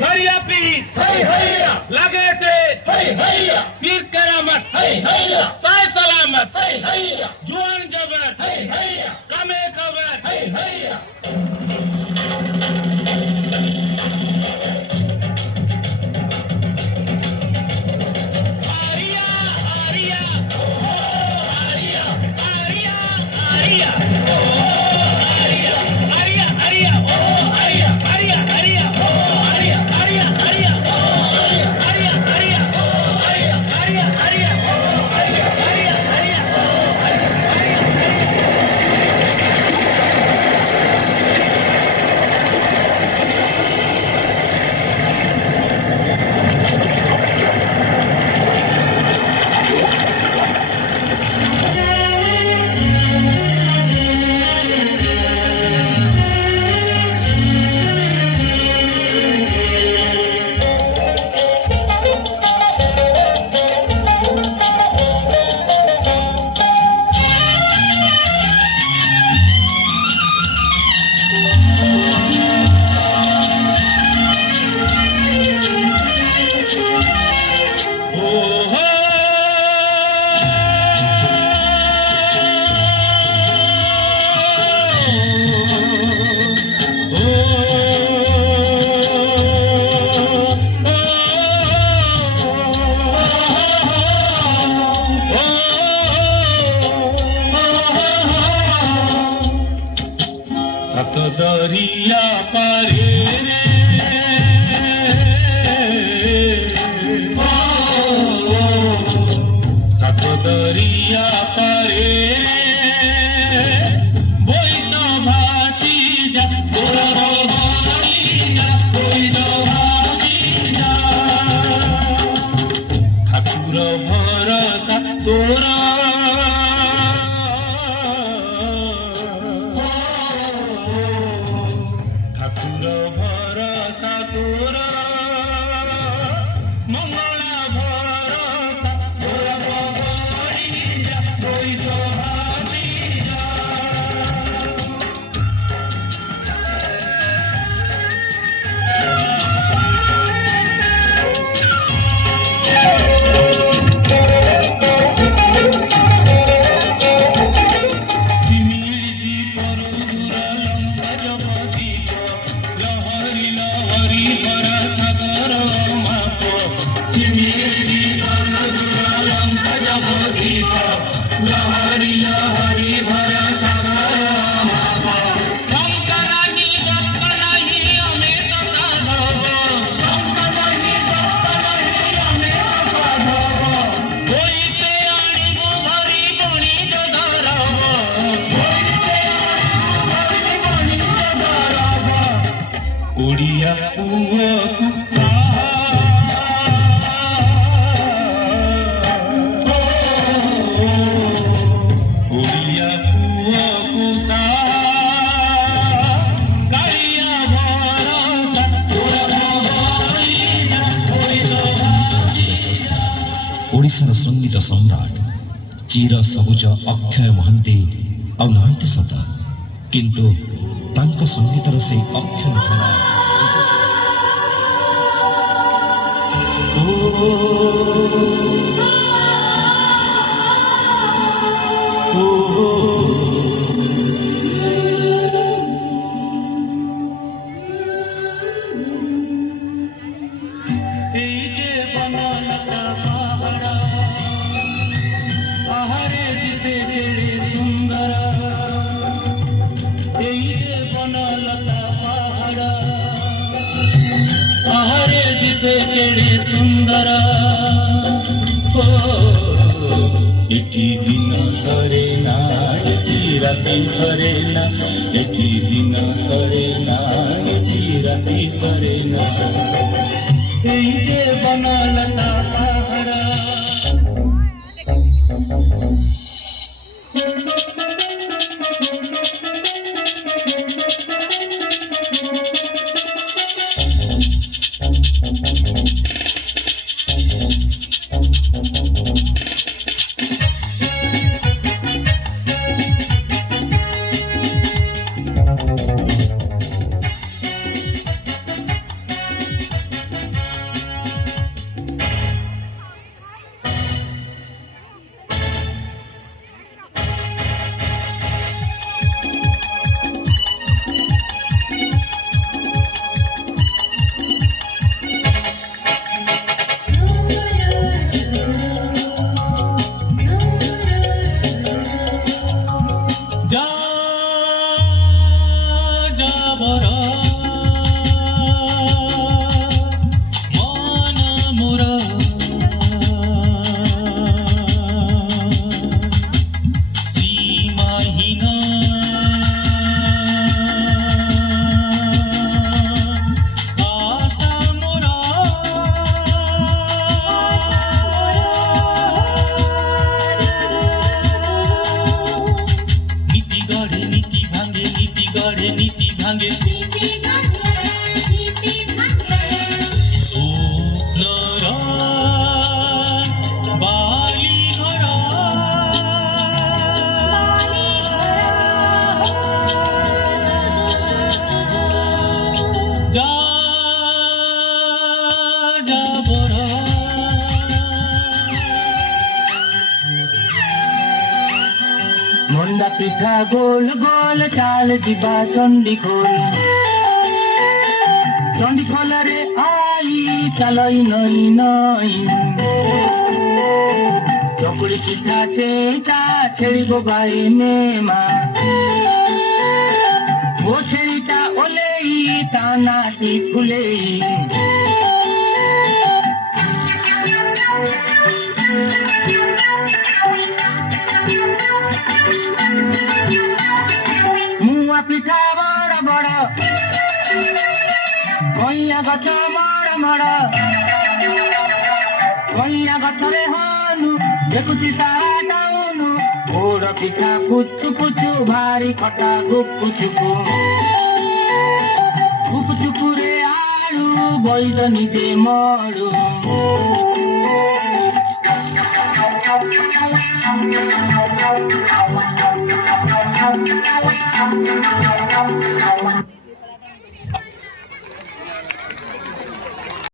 दरिया पीर लगे थे पीर करामत साय सलामत जुआन जबर कमे खबर आरिया आरिया आरिया आरिया आरिया दरिया पारे सात दरिया पारे बोई तो भासी जा तोरा भासी जा बोई तो भासी जा ठाकुर भरोसा तोरा ठाकुर भरोसा तोरा मंगला भरोसा तोरा बबड़ी जा कोई तो हाथी जा ओडिया पुओ ओडिया पुओ कुसा कालिया भरोसा तोरा बबड़ी कोई तो ओडिशार संगीत सम्राट चिर सबुज अक्षय महांती आउ नाहांती सत किंतु तांको संगीतर से अक्षय धारा केड़े सुंदर हो एठी दिन सरे ना एठी राति सरे ना एठी दिन सरे ना एठी राति सरे ना एई जे बनलता पहाड़ যাবৰ মন মোৰ সীমাহীন আশা মোৰ নীতি গঢ়ে নীতি ভাঙে নীতি গঢ়ে নীতি ভাঙে স্বপ্নৰ বালি ঘৰ যা যাবৰ মন্দা পিঠা গোল গোল চাল দিবা চণ্ডীখোলরে আই চালই নই নই চকুলি পিঠা চেটা ছেড়িব গাই মেমা ও ছেড়িটা ওলেই তা নাতি ফুলেই মুয়া পিঠা বড় বড় কইয়া গছ বড় বড় কইয়া গছরে হনু দেখুছি তারা টাউনু ওড় পিঠা পুচু পুচু ভারি খটা গুপু চুপু রে আড়ু বৈদ নিজে মরু